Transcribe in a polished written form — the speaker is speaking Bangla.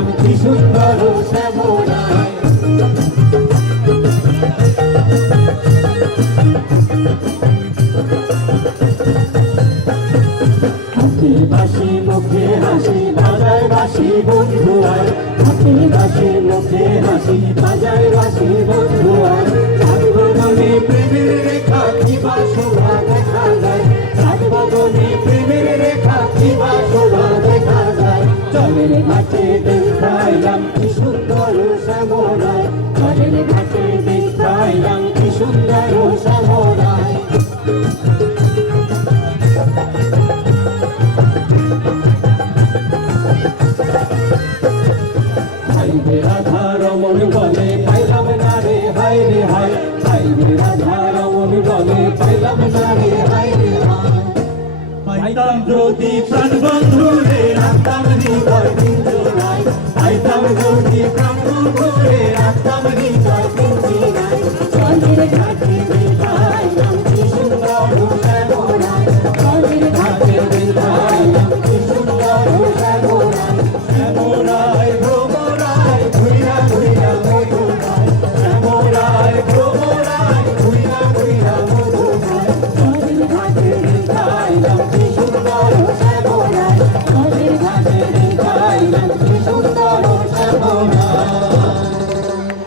পাইলাম কি সুন্দর শ্যামলায়। হাতে বাঁশি মুখে হাসি বাজায় বাঁশি বন্ধু আয়, হাতে বাঁশি মুখে হাসি বাজায় বাঁশি বন্ধু আয়। চাঁদ বদনে প্রেমের রেখা কিবা শোভা দেখা যায়, চাঁদ বদনে প্রেমের রেখা কিবা শোভা দেখা যায়। চলের ঘাটে দেখাইলাম কি সুন্দর শ্যামলায়, চলের ঘাটে দেখাইলাম কি সুন্দর শ্যামলায়। রাধা রমন বলে পাইলাম না রে হায় রে হায়, রাধা রমন বলে পাইলাম না রে হায় রে হায়। পাইতাম যদি প্রাণ বন্ধু